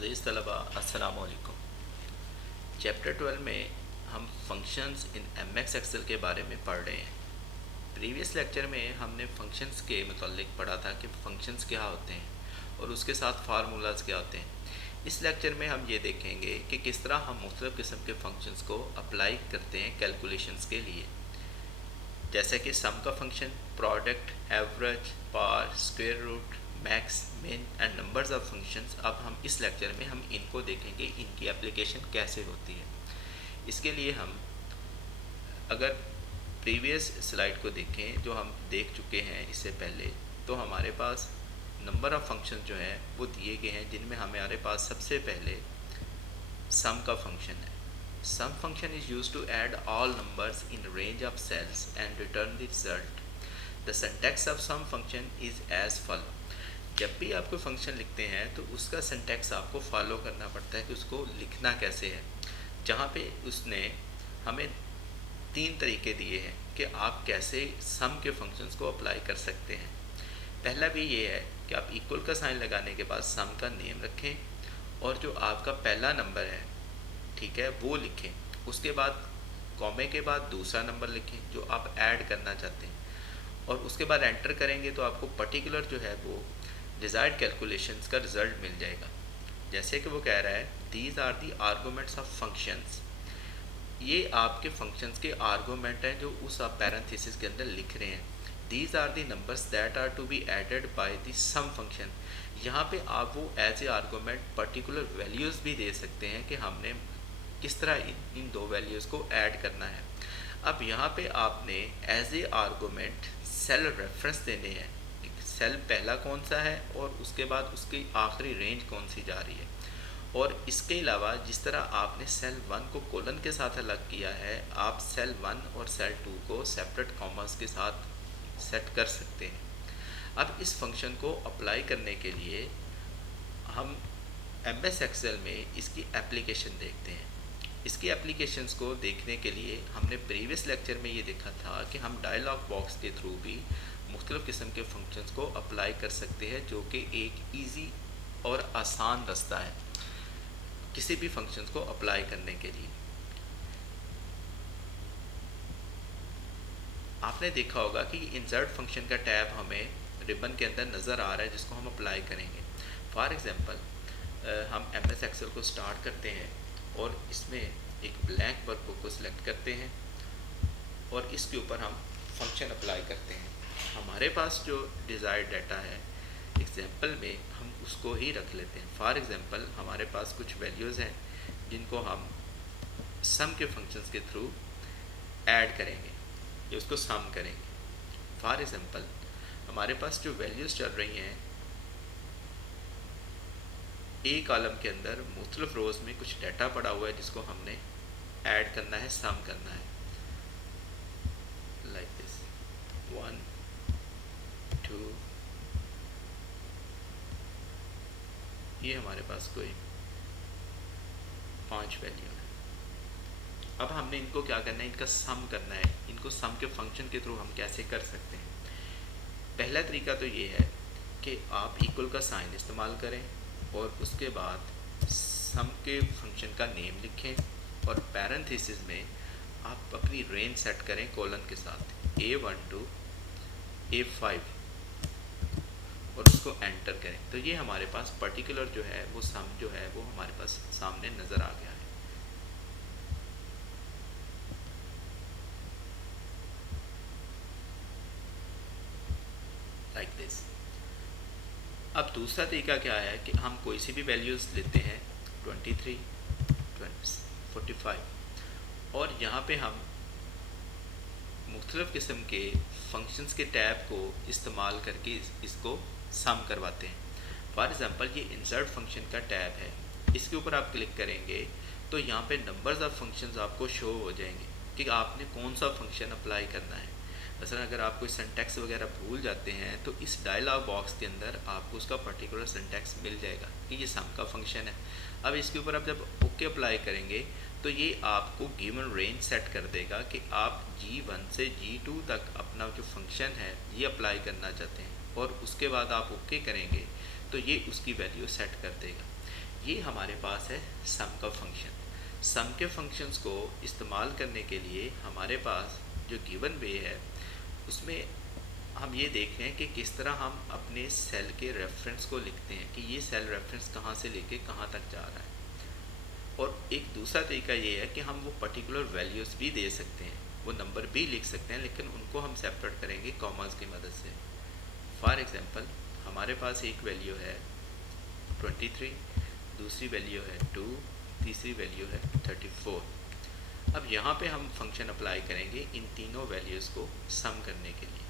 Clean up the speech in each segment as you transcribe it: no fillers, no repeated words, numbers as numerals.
अज़ीज़ तलबा अस्सलाम वालेकुम। चैप्टर 12 में हम फंक्शंस इन एमएक्स एक्सेल के बारे में पढ़ रहे हैं। प्रीवियस लेक्चर में हमने फंक्शंस के मुताल्लिक पढ़ा था कि फंक्शंस क्या होते हैं और उसके साथ फार्मूलाज क्या होते हैं। इस लेक्चर में हम ये देखेंगे कि किस तरह हम मुख्तलिफ़ किस्म के फंक्शंस को अप्लाई करते हैं कैलकुलेशंस के लिए, जैसे कि सम का फंक्शन, प्रोडक्ट, एवरेज, पार, स्क्वायर रूट, मैक्स, मिन एंड नंबर्स ऑफ फंक्शंस। अब हम इस लेक्चर में हम इनको देखेंगे, इनकी एप्लीकेशन कैसे होती है। इसके लिए हम अगर प्रीवियस स्लाइड को देखें जो हम देख चुके हैं इससे पहले, तो हमारे पास नंबर ऑफ फंक्शन जो है वो दिए गए हैं, जिनमें हमारे पास सबसे पहले सम का फंक्शन है। Sum function is used to add all numbers in range of cells and return the result. The syntax of sum function is as follow. जब भी आप कोई फंक्शन लिखते हैं तो उसका सिंटैक्स आपको फॉलो करना पड़ता है कि उसको लिखना कैसे है, जहाँ पे उसने हमें तीन तरीके दिए हैं कि आप कैसे सम के फंक्शंस को अप्लाई कर सकते हैं। पहला भी ये है कि आप इक्वल का साइन लगाने के बाद सम का नेम रखें और जो आपका पहला नंबर है, ठीक है, वो लिखें। उसके बाद कॉमे के बाद दूसरा नंबर लिखें जो आप ऐड करना चाहते हैं, और उसके बाद एंटर करेंगे तो आपको पर्टिकुलर जो है वो डिज़ायर्ड कैलकुलेशंस का रिज़ल्ट मिल जाएगा। जैसे कि वो कह रहा है, these are the arguments of functions. ये आपके फंक्शंस के आर्गूमेंट हैं जो उस आप पैरेंथेसिस के अंदर लिख रहे हैं। These are the numbers that are to be added by the sum function. यहाँ पे आप वो as a argument particular values भी दे सकते हैं कि हमने किस तरह इन दो वैल्यूज़ को ऐड करना है। अब यहाँ पे आपने as a argument cell reference देने हैं, सेल पहला कौन सा है और उसके बाद उसकी आखिरी रेंज कौन सी जा रही है। और इसके अलावा जिस तरह आपने सेल 1 को कोलन के साथ अलग किया है, आप सेल 1 और सेल 2 को सेपरेट कॉमर्स के साथ सेट कर सकते हैं। अब इस फंक्शन को अप्लाई करने के लिए हम एमएस एक्सेल में इसकी एप्लीकेशन देखते हैं। इसकी एप्लीकेशंस को देखने के लिए हमने प्रीवियस लेक्चर में ये देखा था कि हम डायलॉग बॉक्स के थ्रू भी मुख्तलिफ़ किस्म के फंक्शंस को अप्लाई कर सकते हैं, जो कि एक इजी और आसान रास्ता है किसी भी फंक्शंस को अप्लाई करने के लिए। आपने देखा होगा कि इंसर्ट फंक्शन का टैब हमें रिबन के अंदर नज़र आ रहा है, जिसको हम अप्लाई करेंगे। फॉर एग्जांपल, हम एमएस एक्सेल को स्टार्ट करते हैं और इसमें एक ब्लैंक वर्कबुक को सिलेक्ट करते हैं और इसके ऊपर हम फंक्शन अप्लाई करते हैं। हमारे पास जो डिज़ायर्ड डाटा है एग्जांपल में हम उसको ही रख लेते हैं। फॉर एग्जांपल, हमारे पास कुछ वैल्यूज़ हैं जिनको हम सम के फंक्शंस के थ्रू ऐड करेंगे या उसको सम करेंगे। फॉर एग्जांपल, हमारे पास जो वैल्यूज़ चल रही हैं, ए कॉलम के अंदर मुख्तलिफ रोज़ में कुछ डाटा पड़ा हुआ है जिसको हमने ऐड करना है, सम करना है। लाइक दिस 1 2, ये हमारे पास कोई 5 वैल्यू है। अब हमने इनको क्या करना है, इनका सम करना है। इनको सम के फंक्शन के थ्रू हम कैसे कर सकते हैं? पहला तरीका तो ये है कि आप इक्वल का साइन इस्तेमाल करें और उसके बाद सम के फंक्शन का नेम लिखें और पैरेंथेसिस में आप अपनी रेंज सेट करें कोलन के साथ, A1 to A5, और उसको एंटर करें। तो ये हमारे पास पर्टिकुलर जो है वो सम जो है वो हमारे पास सामने नज़र आ गया है। Like this. अब दूसरा तरीका क्या है कि हम कोई सी भी वैल्यूज़ लेते हैं, 23, 45, और यहाँ पे हम मुख्तलिफ़ किस्म के फंक्शंस के टैब को इस्तेमाल करके इसको सम करवाते हैं। फॉर एग्ज़ाम्पल, ये इंसर्ट फंक्शन का टैब है, इसके ऊपर आप क्लिक करेंगे तो यहाँ पे नंबर्स ऑफ फंक्शंस आपको शो हो जाएंगे कि आपने कौन सा फंक्शन अप्लाई करना है। मसलन अगर आप कोई सिंटैक्स वगैरह भूल जाते हैं तो इस डायलॉग बॉक्स के अंदर आपको उसका पर्टिकुलर सिंटैक्स मिल जाएगा कि ये सम का फंक्शन है। अब इसके ऊपर आप जब ओके अप्लाई करेंगे तो ये आपको गिवन रेंज सेट कर देगा कि आप G1 से G2 तक अपना जो फंक्शन है ये अप्लाई करना चाहते हैं, और उसके बाद आप ओके करेंगे तो ये उसकी वैल्यू सेट कर देगा। ये हमारे पास है सम का फंक्शन। सम के फंक्शंस को इस्तेमाल करने के लिए हमारे पास जो गिवन वे है उसमें हम ये देख रहे हैं कि किस तरह हम अपने सेल के रेफरेंस को लिखते हैं कि ये सेल रेफरेंस कहाँ से लेके कहाँ तक जा रहा है। और एक दूसरा तरीका ये है कि हम वो पर्टिकुलर वैल्यूज़ भी दे सकते हैं, वो नंबर भी लिख सकते हैं, लेकिन उनको हम सेपरेट करेंगे कॉमास की मदद से। फॉर एग्जांपल हमारे पास एक वैल्यू है 23, दूसरी वैल्यू है 2, तीसरी वैल्यू है 34। अब यहाँ पे हम फंक्शन अप्लाई करेंगे इन तीनों वैल्यूज़ को सम करने के लिए।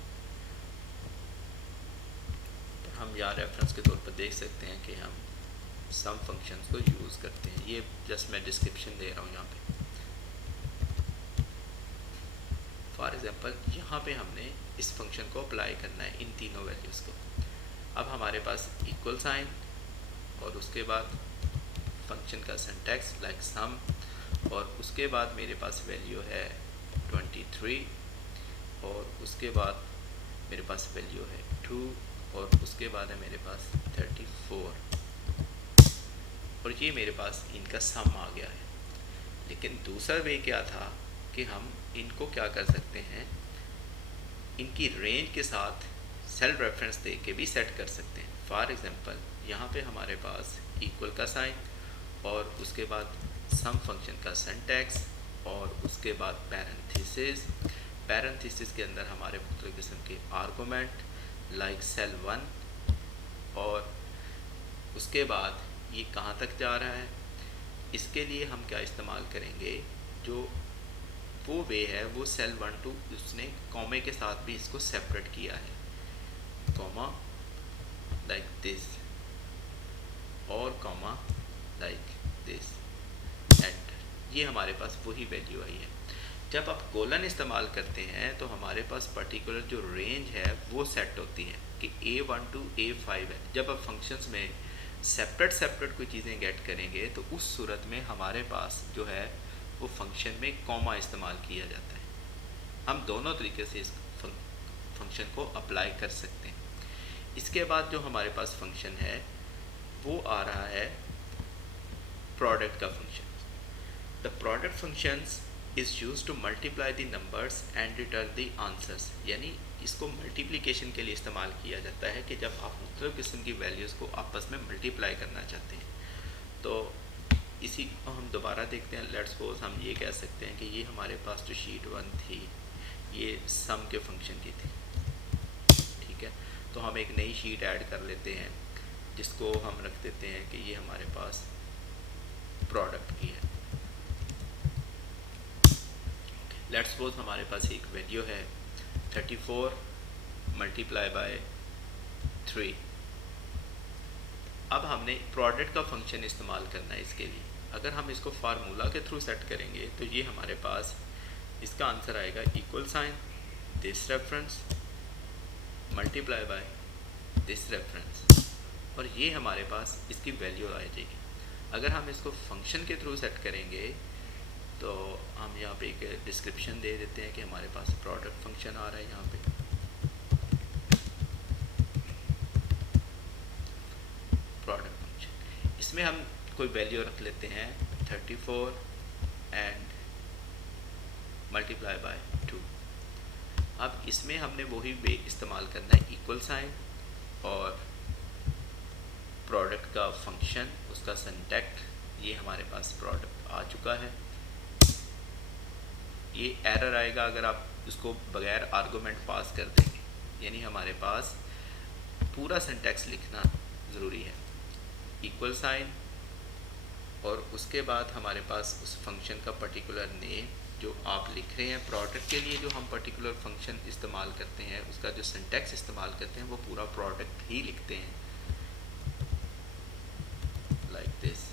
तो हम यहाँ रेफरेंस के तौर पर देख सकते हैं कि हम सम फंक्शंस को यूज़ करते हैं। ये जस्ट मैं डिस्क्रिप्शन दे रहा हूँ यहाँ पे। फॉर एग्जांपल यहाँ पे हमने इस फंक्शन को अप्लाई करना है इन तीनों वैल्यूज़ को। अब हमारे पास इक्वल साइन और उसके बाद फंक्शन का सिंटैक्स लाइक सम, और उसके बाद मेरे पास वैल्यू है 23, और उसके बाद मेरे पास वैल्यू है 2, और उसके बाद है मेरे पास 34, और ये मेरे पास इनका सम आ गया है। लेकिन दूसरा वे क्या था कि हम इनको क्या कर सकते हैं, इनकी रेंज के साथ सेल रेफरेंस दे के भी सेट कर सकते हैं। फॉर एग्जांपल यहाँ पे हमारे पास इक्वल का साइन और उसके बाद सम फंक्शन का सिंटैक्स और उसके बाद पैरेंथेसिस। पैरेंथेसिस के अंदर हमारे मुख्तलिफ किस्म के आर्गूमेंट लाइक सेल 1, और उसके बाद ये कहाँ तक जा रहा है। इसके लिए हम क्या इस्तेमाल करेंगे, जो वो वे है वो सेल 1 2 उसने कॉमे के साथ भी इसको सेपरेट किया है, कॉमा लाइक दिस और कॉमा लाइक दिस, एंटर। ये हमारे पास वही वैल्यू आई है। जब आप कोलन इस्तेमाल करते हैं तो हमारे पास पर्टिकुलर जो रेंज है वो सेट होती है कि A1 to A5 है। जब आप फंक्शंस में सेपरेट कोई चीज़ें गेट करेंगे तो उस सूरत में हमारे पास जो है वो फंक्शन में कॉमा इस्तेमाल किया जाता है। हम दोनों तरीके से इस फंक्शन को अप्लाई कर सकते हैं। इसके बाद जो हमारे पास फंक्शन है वो आ रहा है प्रोडक्ट का function. The product functions is use to multiply the numbers and return the answers, यानी इसको मल्टीप्लिकेशन के लिए इस्तेमाल किया जाता है कि जब आप मुख्तलिफ किस्म की वैल्यूज़ को आपस में मल्टीप्लाई करना चाहते हैं। तो इसी को हम दोबारा देखते हैं। लेट्स सपोज हम ये कह सकते हैं कि ये हमारे पास जो शीट 1 थी ये सम के फंक्शन की थी, ठीक है। तो हम एक नई शीट ऐड कर लेते हैं जिसको हम रख देते हैं कि ये हमारे पास प्रोडक्ट की है। लेट्स सपोज हमारे पास एक वैल्यू है 34 मल्टीप्लाई बाय 3। अब हमने प्रोडक्ट का फंक्शन इस्तेमाल करना है इसके लिए। अगर हम इसको फार्मूला के थ्रू सेट करेंगे तो ये हमारे पास इसका आंसर आएगा equal sign this reference multiply by this reference, और ये हमारे पास इसकी वैल्यू आ जाएगी। अगर हम इसको फंक्शन के थ्रू सेट करेंगे तो हम यहाँ पे एक डिस्क्रिप्शन दे देते हैं कि हमारे पास प्रोडक्ट फंक्शन आ रहा है यहाँ पे। प्रोडक्ट फंक्शन, इसमें हम कोई वैल्यू रख लेते हैं 34 एंड मल्टीप्लाई बाय 2। अब इसमें हमने वही वे इस्तेमाल करना है, इक्वल साइन और प्रोडक्ट का फंक्शन उसका सिंटैक्स। ये हमारे पास प्रोडक्ट आ चुका है। ये एरर आएगा अगर आप इसको बगैर आर्गूमेंट पास कर देंगे, यानी हमारे पास पूरा सिंटैक्स लिखना ज़रूरी है। इक्वल साइन और उसके बाद हमारे पास उस फंक्शन का पर्टिकुलर नेम जो आप लिख रहे हैं। प्रोडक्ट के लिए जो हम पर्टिकुलर फंक्शन इस्तेमाल करते हैं उसका जो सिंटैक्स इस्तेमाल करते हैं वो पूरा प्रोडक्ट ही लिखते हैं, like this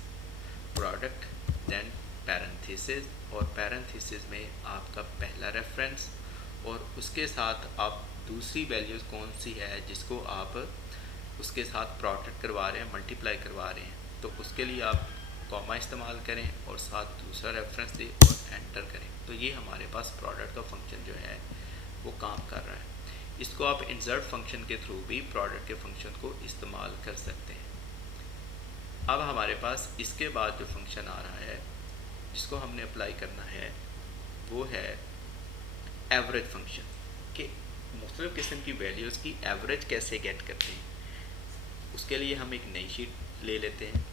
product then parenthesis, और पैरेंथेसिस में आपका पहला रेफरेंस और उसके साथ आप दूसरी वैल्यूज़ कौन सी है जिसको आप उसके साथ प्रोडक्ट करवा रहे हैं, मल्टीप्लाई करवा रहे हैं, तो उसके लिए आप कॉमा इस्तेमाल करें और साथ दूसरा रेफरेंस दें और एंटर करें। तो ये हमारे पास प्रोडक्ट का फंक्शन जो है वो काम कर रहा है। इसको आप इंसर्ट फंक्शन के थ्रू भी प्रोडक्ट के फंक्शन को इस्तेमाल कर सकते हैं। अब हमारे पास इसके बाद जो फंक्शन आ रहा है जिसको हमने अप्लाई करना है वो है एवरेज फंक्शन कि मुख्तलिफ़ किस्म की वैल्यूज़ की एवरेज कैसे गेट करते हैं। उसके लिए हम एक नई शीट ले लेते हैं।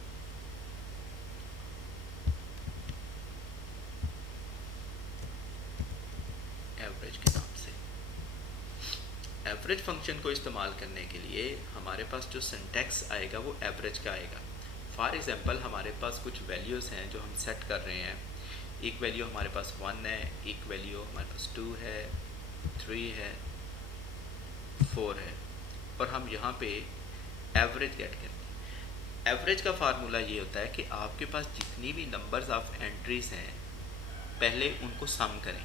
एवरेज के नाम से एवरेज फंक्शन को इस्तेमाल करने के लिए हमारे पास जो सिंटैक्स आएगा वो एवरेज का आएगा। फॉर एग्जांपल हमारे पास कुछ वैल्यूज़ हैं जो हम सेट कर रहे हैं। एक वैल्यू हमारे पास 1 है, एक वैल्यू हमारे पास 2 है, 3 है, 4 है, और हम यहाँ पे एवरेज गेट करते हैं। एवरेज का फार्मूला ये होता है कि आपके पास जितनी भी नंबर्स ऑफ एंट्रीज हैं पहले उनको सम करें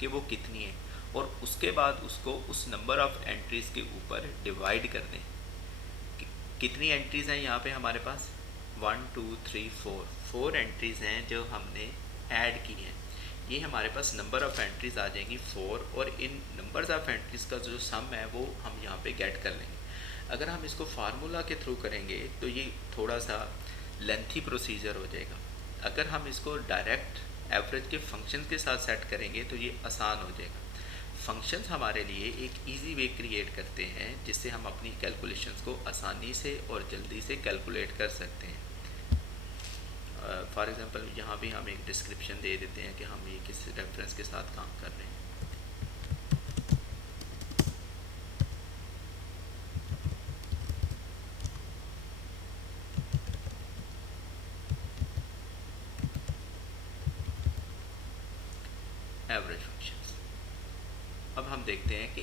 कि वो कितनी है, और उसके बाद उसको उस नंबर ऑफ एंट्रीज के ऊपर डिवाइड कर दें। कितनी एंट्रीज हैं यहाँ पे हमारे पास 1 2 3 4 एंट्रीज हैं जो हमने ऐड की हैं। ये हमारे पास नंबर ऑफ़ एंट्रीज आ जाएंगी 4, और इन नंबर्स ऑफ़ एंट्रीज का जो सम है वो हम यहाँ पे गेट कर लेंगे। अगर हम इसको फार्मूला के थ्रू करेंगे तो ये थोड़ा सा लेंथी प्रोसीजर हो जाएगा। अगर हम इसको डायरेक्ट एवरेज के फंक्शन के साथ सेट करेंगे तो ये आसान हो जाएगा। फंक्शंस हमारे लिए एक इजी वे क्रिएट करते हैं जिससे हम अपनी कैलकुलेशंस को आसानी से और जल्दी से कैलकुलेट कर सकते हैं। फॉर एग्जांपल यहाँ भी हम एक डिस्क्रिप्शन दे देते हैं कि हम ये किस रेफरेंस के साथ काम कर रहे हैं। Average functions. अब हम देखते हैं कि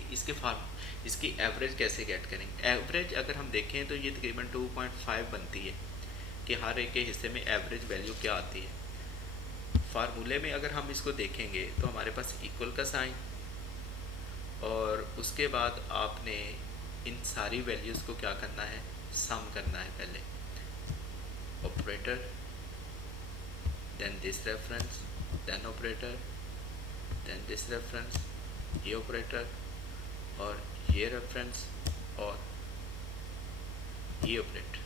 इसकी एवरेज कैसे गेट करेंगे। एवरेज अगर हम देखें तो ये तकरीबन 2.5 बनती है कि हर एक के हिस्से में एवरेज वैल्यू क्या आती है। फार्मूले में अगर हम इसको देखेंगे तो हमारे पास इक्वल का साइन, और उसके बाद आपने इन सारी वैल्यूज़ को क्या करना है, सम करना है। पहले operator, then this reference, then operator, then this reference, ये ऑपरेटर, और ये रेफरेंस, और ये ऑपरेटर,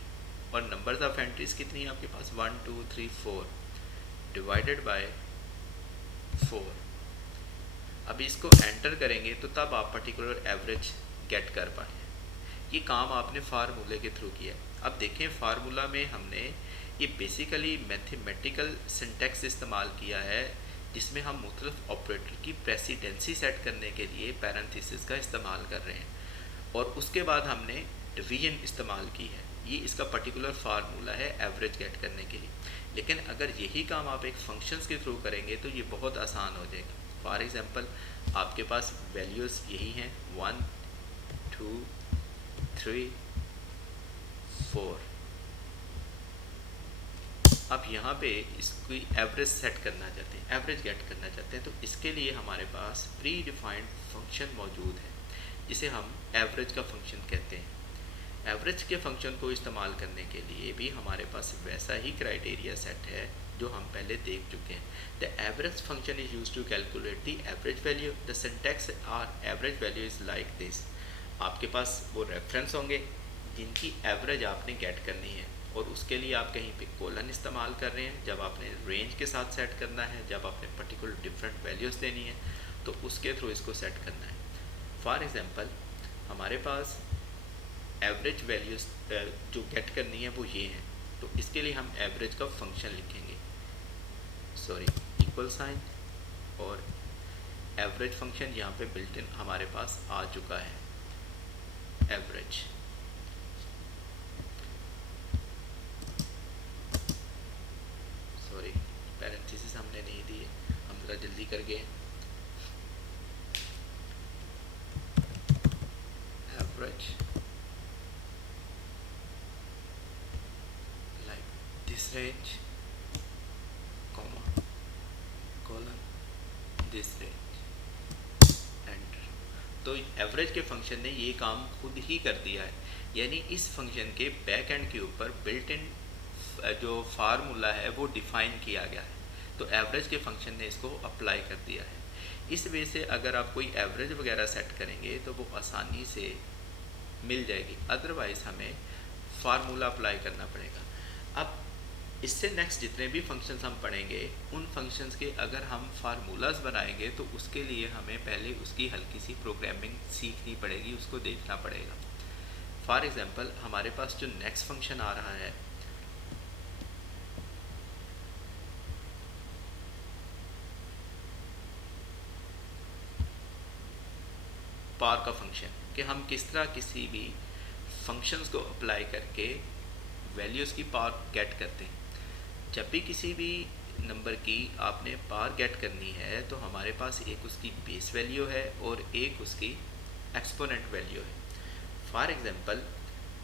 और नंबर्स ऑफ एंट्रीज कितनी है आपके पास 1 2 3 4 डिवाइडेड बाय 4। अब इसको एंटर करेंगे तो तब आप पर्टिकुलर एवरेज गेट कर पाएंगे। ये काम आपने फार्मूले के थ्रू किया। अब देखें फार्मूला में हमने ये बेसिकली मैथमेटिकल सिंटैक्स इस्तेमाल किया है जिसमें हम मुख्तलिफ ऑपरेटर की प्रेसिडेंसी सेट करने के लिए पैरेंथेसिस का इस्तेमाल कर रहे हैं, और उसके बाद हमने डिवीजन इस्तेमाल की है। ये इसका पर्टिकुलर फार्मूला है एवरेज गेट करने के लिए। लेकिन अगर यही काम आप एक फंक्शंस के थ्रू करेंगे तो ये बहुत आसान हो जाएगा। फॉर एग्जांपल आपके पास वैल्यूज़ यही हैं 1 2 3 4। अब यहाँ पे इसकी एवरेज सेट करना चाहते हैं, एवरेज गेट करना चाहते हैं, तो इसके लिए हमारे पास प्री डिफाइंड फंक्शन मौजूद है जिसे हम एवरेज का फंक्शन कहते हैं। एवरेज के फंक्शन को इस्तेमाल करने के लिए भी हमारे पास वैसा ही क्राइटेरिया सेट है जो हम पहले देख चुके हैं। The average function is use to calculate the average value. The syntax or average value is like this. आपके पास वो रेफरेंस होंगे जिनकी एवरेज आपने गेट करनी है, और उसके लिए आप कहीं पे कोलन इस्तेमाल कर रहे हैं जब आपने रेंज के साथ सेट करना है, जब आपने पर्टिकुलर डिफरेंट वैल्यूज़ देनी है तो उसके थ्रू इसको सेट करना है। फॉर एग्जांपल हमारे पास एवरेज वैल्यूज़ जो गेट करनी है वो ये हैं, तो इसके लिए हम एवरेज का फंक्शन लिखेंगे, इक्वल साइन, और एवरेज फंक्शन यहाँ पे बिल्ट इन हमारे पास आ चुका है एवरेज। पैरेंथेसिस हमने नहीं दिए, हम ज़रा जल्दी कर गए। Average like this range, comma, colon, this range, enter. तो एवरेज के फंक्शन ने ये काम खुद ही कर दिया है, यानी इस फंक्शन के बैक एंड के ऊपर बिल्ट इन जो फार्मूला है वो डिफ़ाइन किया गया है, तो एवरेज के फंक्शन ने इसको अप्लाई कर दिया है। इस वजह से अगर आप कोई एवरेज वगैरह सेट करेंगे तो वो आसानी से मिल जाएगी, अदरवाइज़ हमें फार्मूला अप्लाई करना पड़ेगा। अब इससे नेक्स्ट जितने भी फंक्शंस हम पढ़ेंगे उन फंक्शंस के अगर हम फार्मूलाज बनाएंगे तो उसके लिए हमें पहले उसकी हल्की सी प्रोग्रामिंग सीखनी पड़ेगी, उसको देखना पड़ेगा। फॉर एग्जांपल हमारे पास जो नेक्स्ट फंक्शन आ रहा है पार का फंक्शन, कि हम किस तरह किसी भी फंक्शंस को अप्लाई करके वैल्यूज़ की पावर गेट करते हैं। जब भी किसी भी नंबर की आपने पावर गेट करनी है तो हमारे पास एक उसकी बेस वैल्यू है और एक उसकी एक्सपोनेंट वैल्यू है। For example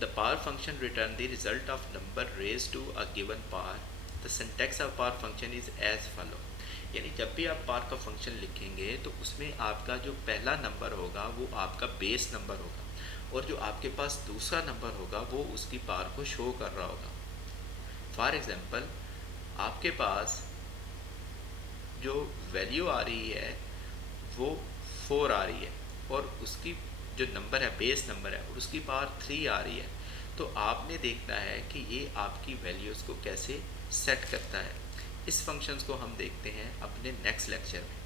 the power function return the result of number raise to a given power. The syntax of power function is as follow. यानी जब भी आप पावर का फंक्शन लिखेंगे तो उसमें आपका जो पहला नंबर होगा वो आपका बेस नंबर होगा और जो आपके पास दूसरा नंबर होगा वो उसकी पावर को शो कर रहा होगा। फॉर एग्जांपल आपके पास जो वैल्यू आ रही है वो 4 आ रही है और उसकी जो नंबर है बेस नंबर है और उसकी पावर 3 आ रही है, तो आपने देखना है कि ये आपकी वैल्यूज़ को कैसे सेट करता है। इस फंक्शंस को हम देखते हैं अपने नेक्स्ट लेक्चर में।